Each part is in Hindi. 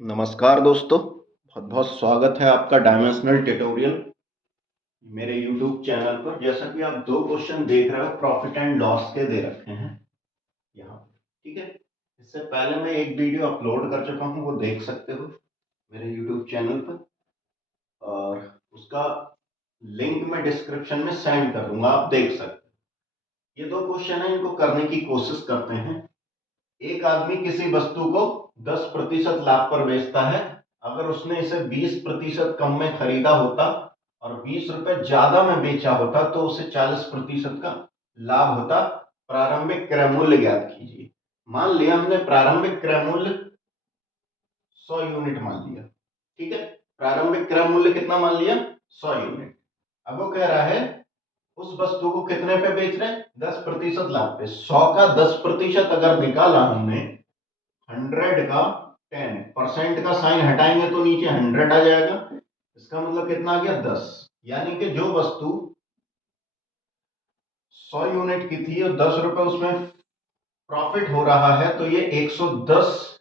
नमस्कार दोस्तों, बहुत बहुत स्वागत है आपका डायमेंशनल ट्यूटोरियल मेरे यूट्यूब चैनल पर। जैसा कि आप दो क्वेश्चन देख रहे हो प्रॉफिट एंड लॉस के दे रखे हैं यहाँ, ठीक है। इससे पहले मैं एक वीडियो अपलोड कर चुका हूँ, वो देख सकते हो मेरे यूट्यूब चैनल पर, और उसका लिंक मैं डिस्क्रिप्शन में सेंड कर दूंगा, आप देख सकते हो। ये दो क्वेश्चन है, इनको करने की कोशिश करते हैं। एक आदमी किसी वस्तु को 10% लाभ पर बेचता है। अगर उसने इसे 20% कम में खरीदा होता और 20 रुपए ज्यादा में बेचा होता तो उसे 40% का लाभ होता। प्रारंभिक क्रय मूल्य ज्ञात कीजिए। मान लिया हमने प्रारंभिक क्रय मूल्य 100 यूनिट मान लिया, ठीक है। प्रारंभिक क्रय मूल्य कितना मान लिया? 100 यूनिट। अब वो कह रहा है उस वस्तु को कितने पे बेच रहे हैं? 10% लाभ पे। 100 का 10% अगर निकाला हमने, 100 का 10% का साइन हटाएंगे तो नीचे 100 आ जाएगा। इसका मतलब कितना आ गया? 10। यानी कि जो वस्तु 100 यूनिट की थी और 10 रुपए उसमें प्रॉफिट हो रहा है, तो ये 110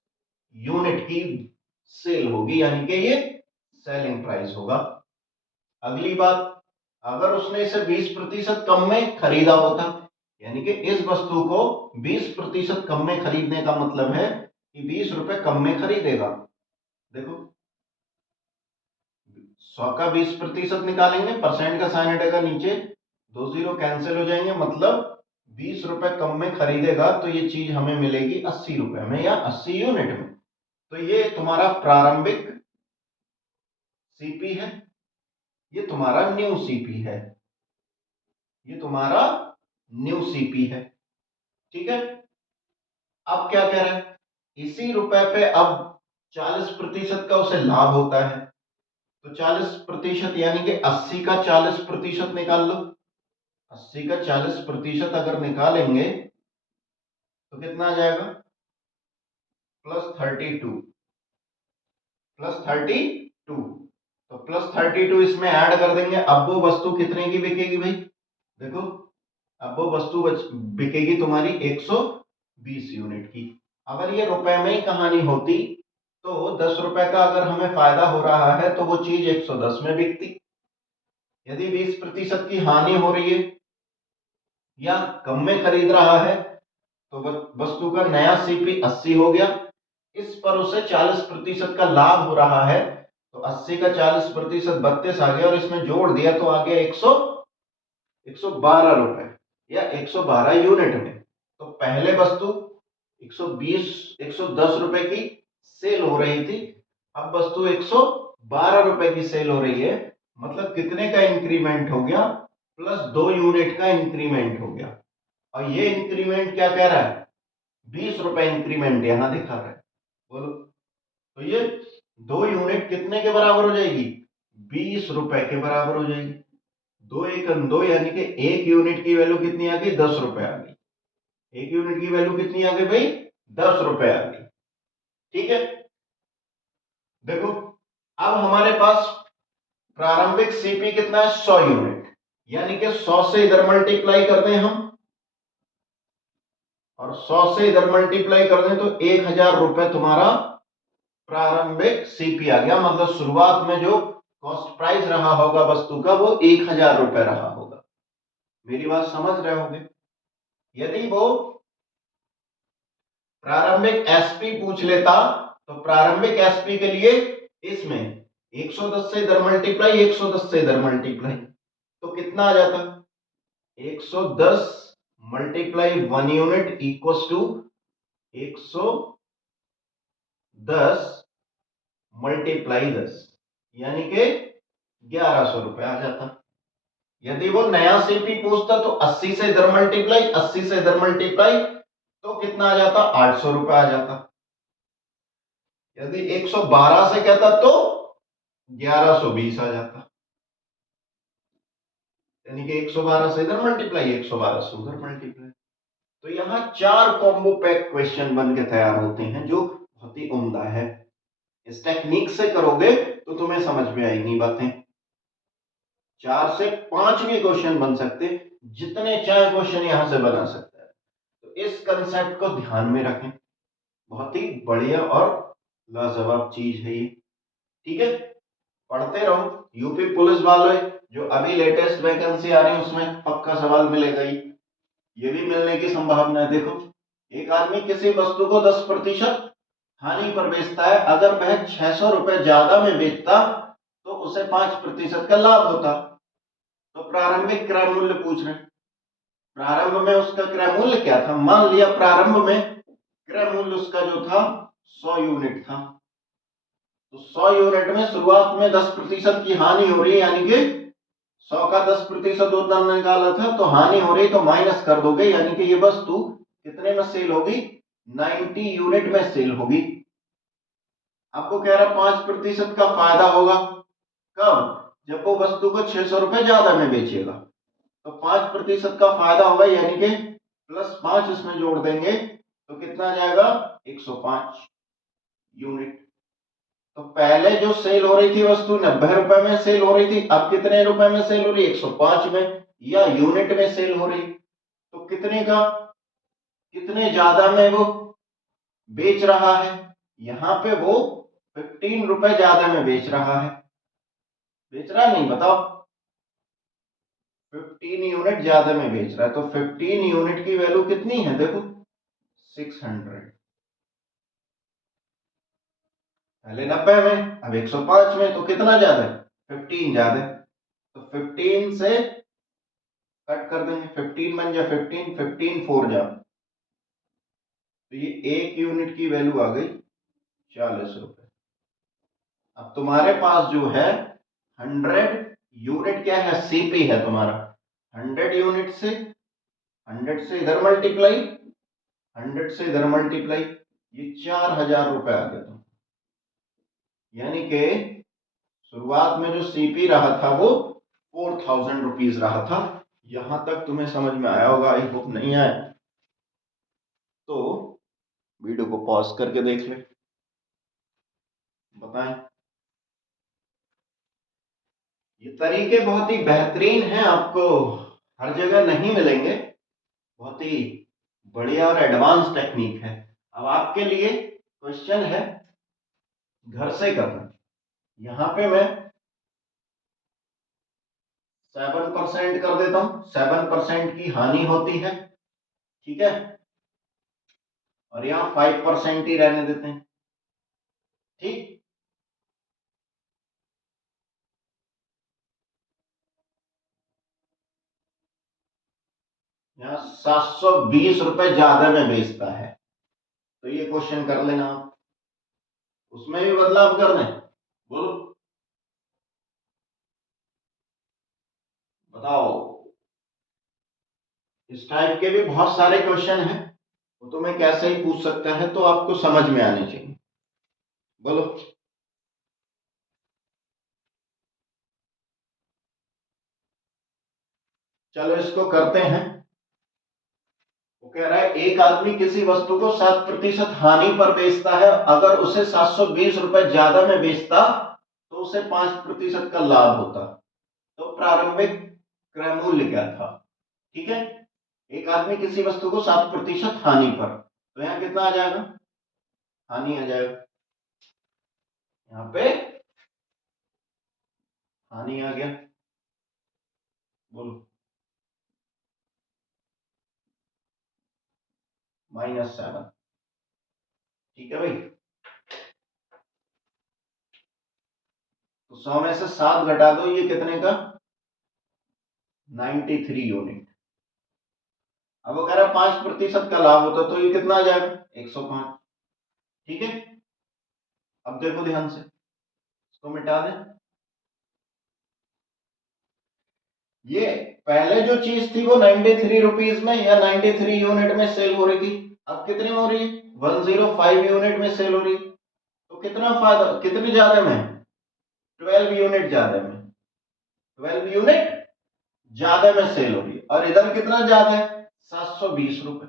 यूनिट की सेल होगी, यानी कि ये सेलिंग प्राइस होगा। अगली बात, अगर उसने इसे 20% कम में खरीदा होता, यानी कि इस वस्तु को 20% कम में खरीदने का मतलब है कि 20 रुपए कम में खरीदेगा। देखो, 100 का 20% निकालेंगे, परसेंट का साइन हटेगा, नीचे 2 जीरो कैंसिल हो जाएंगे, मतलब 20 रुपए कम में खरीदेगा तो ये चीज हमें मिलेगी 80 रुपए में या 80 यूनिट में। तो ये तुम्हारा प्रारंभिक सीपी है, ये तुम्हारा न्यू सीपी है, ये तुम्हारा न्यू सीपी है, ठीक है। अब क्या कह रहा है? इसी रुपए पे अब 40% का उसे लाभ होता है, तो 40% यानी कि 80 का 40% निकाल लो। 80 का 40% अगर निकालेंगे तो कितना आ जाएगा? +32। +32, तो +32 इसमें ऐड कर देंगे। अब वो वस्तु कितने की बिकेगी भाई? देखो, अब वो वस्तु बिकेगी तुम्हारी 120 यूनिट की। अगर ये रुपए में ही कहानी होती तो 10 रुपए का अगर हमें फायदा हो रहा है तो वो चीज 110 में बिकती। यदि 20% की हानि हो रही है या कम में खरीद रहा है तो वस्तु का नया सीपी 80 हो गया, इस पर उसे 40% का लाभ हो रहा है, तो 80 का 40% 32 आ गया, और इसमें जोड़ दिया तो आ गया 112 रुपए या 112 यूनिट में। तो पहले वस्तु 120 110 रुपए की सेल हो रही थी, अब वस्तु 112 रुपए की सेल हो रही है। मतलब कितने का इंक्रीमेंट हो गया? +2 यूनिट का इंक्रीमेंट हो गया। और ये इंक्रीमेंट क्या कह रहा है? 20 रुपए इंक्रीमेंट यहां दिखा रहा है। बोलो, तो ये 2 यूनिट कितने के बराबर हो जाएगी? 20 रुपए के बराबर हो जाएगी। 2 × 2 यानी कि 1 यूनिट की वैल्यू कितनी आ गई? 10 रुपए आ गई। 1 यूनिट की वैल्यू कितनी आ गई भाई? 10 रुपए आ गई, ठीक है। देखो, अब हमारे पास प्रारंभिक सीपी कितना है? 100 यूनिट, यानी कि 100 से इधर मल्टीप्लाई कर दें हम, और 100 से इधर मल्टीप्लाई कर दें तो 1000 रुपए तुम्हारा प्रारंभिक सीपी आ गया। मतलब शुरुआत में जो कॉस्ट प्राइस रहा होगा वस्तु का वो 1000 रुपए रहा होगा। मेरी बात समझ रहे होगे? यदि वो प्रारंभिक एसपी पूछ लेता तो प्रारंभिक एसपी के लिए इसमें 110 से इधर मल्टीप्लाई, 110 से इधर मल्टीप्लाई, तो कितना आ जाता? 110 multiply 1 unit equals to 110 multiply 10, यानी कि 1100 रुपए आ जाता। यदि वो नया सीपी पूछता तो 80 से इधर मल्टीप्लाई, 80 से इधर मल्टीप्लाई, तो कितना आ जाता? 800 रुपए आ जाता। यदि 112 से कहता तो 1120 आ जाता, यानी कि 112 से इधर मल्टीप्लाई, 112 से उधर मल्टीप्लाई। तो यहां 4 कॉम्बो पैक क्वेश्चन बन के तैयार होते हैं, जो बहुत ही उम्दा है। इस टेक्निक से करोगे तो तुम्हें समझ में आएंगी बातें। 4 से 5 भी क्वेश्चन बन सकते, जितने चाहे क्वेश्चन यहां से बना सकते हैं। तो इस कंसेप्ट को ध्यान में रखें, बहुत ही बढ़िया और लाजवाब चीज है ये। ठीक है, पढ़ते रहो। यूपी पुलिस वाले जो अभी लेटेस्ट वैकेंसी आ रही है उसमें पक्का सवाल मिलेगा ही, ये भी मिलने की संभावना है। देखो, एक आदमी किसी वस्तु को 10% हानि पर बेचता है, अगर वह 600 रुपए ज्यादा में बेचता तो उसे 5% का लाभ होता। तो प्रारंभिक क्रय मूल्य पूछ रहे हैं, प्रारंभ में उसका क्रय मूल्य क्या था। मान लिया प्रारंभ में क्रय मूल्य उसका जो था 100 यूनिट था, तो 100 यूनिट में शुरुआत में 10% की हानि हो रही है, यानी कि 100 का 10% उतना निकाला था तो हानि हो रही, तो माइनस कर दोगे, यानी कि ये वस्तु कितने में सेल होगी, 90 यूनिट में सेल होगी। आपको कह रहा 5% का फायदा होगा, कब, जब वो वस्तु को 600 रुपए ज्यादा में बेचेगा, तो 5% का फायदा होगा, यानी कि +5 इसमें जोड़ देंगे तो कितना आ जाएगा, 105 यूनिट। तो पहले जो सेल हो रही थी वस्तु 90 रुपए में सेल हो रही थी, अब कितने रुपए में सेल हो रही है, 105 में, या यूनिट में सेल हो रही, तो कितने का, कितने ज्यादा में वो बेच रहा है। यहां पे वो 15 रुपए ज्यादा में बेच रहा है, बेच रहा नहीं बताओ, 15 यूनिट ज्यादा में बेच रहा है, तो 15 यूनिट की वैल्यू कितनी है, देखो 600। पहले 90 में, अब 105 में, तो कितना ज्यादा है, 15 ज्यादा है, तो 15 से कट कर देंगे, 15 बन जा 15, 15 4 जा, तो ये 1 यूनिट की वैल्यू आ गई 40 रुपए। अब तुम्हारे पास जो है 100 यूनिट क्या है, सीपी है तुम्हारा, 100 यूनिट से 100 से इधर मल्टीप्लाई, 100 से इधर मल्टीप्लाई, ये 4000 रुपए आ गया था। यानी कि शुरुआत में जो सीपी रहा था वो 4000 रुपीज रहा था। यहां तक तुम्हें समझ में आया होगा, आई होप नहीं आया तो वीडियो को पॉज करके देख ले, बताएं। ये तरीके बहुत ही बेहतरीन हैं, आपको हर जगह नहीं मिलेंगे, बहुत ही बढ़िया और एडवांस टेक्निक है। अब आपके लिए क्वेश्चन है घर से करना। यहां पे मैं 7% कर देता हूं, 7% की हानि होती है, ठीक है, और यहां 5% ही रहने देते हैं, ठीक। यहाँ 720 रुपए ज्यादा में बेचता है, तो ये क्वेश्चन कर लेना आप, उसमें भी बदलाव कर दें, बोलो बताओ। इस टाइप के भी बहुत सारे क्वेश्चन हैं, वो तो मैं कैसे ही पूछ सकता है, तो आपको समझ में आने चाहिए, बोलो। चलो इसको करते हैं। वो कह रहा है एक आदमी किसी वस्तु को 7% हानि पर बेचता है, अगर उसे 720 रुपए ज्यादा में बेचता तो उसे 5% का लाभ होता। तो प्रारंभिक क्रय मूल्य क्या था, ठीक है। एक आदमी किसी वस्तु को 7% हानि पर, तो यहाँ कितना आ जाएगा, हानि आ जाएगा, यहाँ पे हानि आ गया, बोलो, -7, ठीक है भाई। तो 100 में से 7 घटा दो, ये कितने का, 93 यूनिट। अब वो कह रहा है 5% का लाभ होता, तो ये कितना आ जाएगा, 105, ठीक है। अब देखो ध्यान से, इसको मिटा दें। ये पहले जो चीज थी वो 93 रुपीज में या 93 यूनिट में सेल हो रही थी, अब कितने में हो रही है, 105 यूनिट में सेल हो रही है। तो कितना फायदा, कितने ज्यादा में, 12 यूनिट ज्यादा में, 12 यूनिट ज्यादा में सेल हो रही है, और इधर कितना ज्यादा है, 720 रुपए।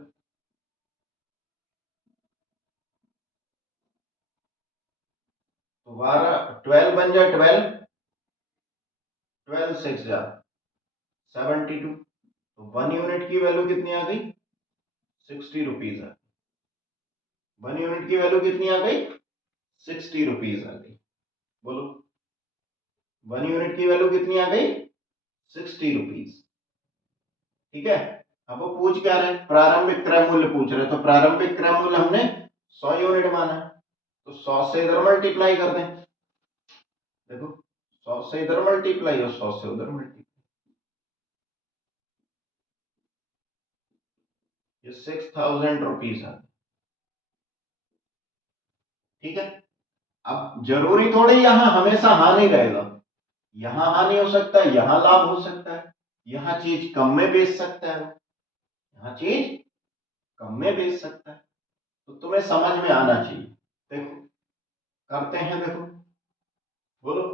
तो 12 बन जाए, 12 6 जा 72, तो 1 यूनिट की वैल्यू कितनी आ गई, 60 रुपीज है। 1 यूनिट की वैल्यू कितनी आ गई, 60 रुपीज आ गई। बोलो 1 यूनिट की वैल्यू कितनी आ गई? 60 रुपीज। ठीक है। अब वो पूछ क्या रहे, प्रारंभिक क्रय मूल्य पूछ रहे, तो प्रारंभिक क्रय मूल्य हमने 100 यूनिट माना है, तो 100 से इधर मल्टीप्लाई कर दें। देखो 100 से इधर मल्टीप्लाई और 100 से उधर मल्टीप्लाई, ये 6000 रुपीज है। ठीक है। अब जरूरी थोड़ी यहां हमेशा हानि रहेगा, यहां हानि हो सकता है, यहां लाभ हो सकता है, यहां चीज कम में बेच सकता है, यहां चीज कम में बेच सकता है, तो तुम्हें समझ में आना चाहिए। देखो करते हैं, देखो बोलो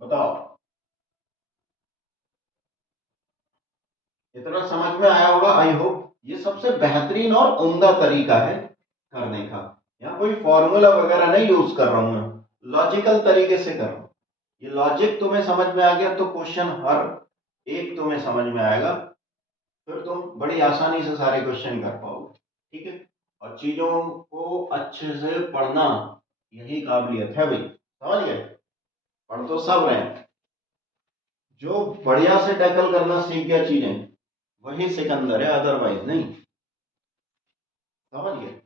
बताओ। इतना समझ में आया होगा आई होप। ये सबसे बेहतरीन और उम्दा तरीका है करने का। यहाँ कोई फॉर्मूला वगैरह नहीं यूज कर रहा हूं मैं, लॉजिकल तरीके से कर रहा हूं। ये लॉजिक तुम्हें समझ में आ गया तो क्वेश्चन हर एक तुम्हें समझ में आएगा, फिर तुम बड़ी आसानी से सारे क्वेश्चन कर पाओगे। ठीक है। और चीजों को अच्छे से पढ़ना, यही काबिलियत है भाई, समझ गए। पढ़ तो सब रहे हैं, जो बढ़िया से टैकल करना सीख गया चीजें वही सिकंदर है, अदरवाइज नहीं। समझ गए।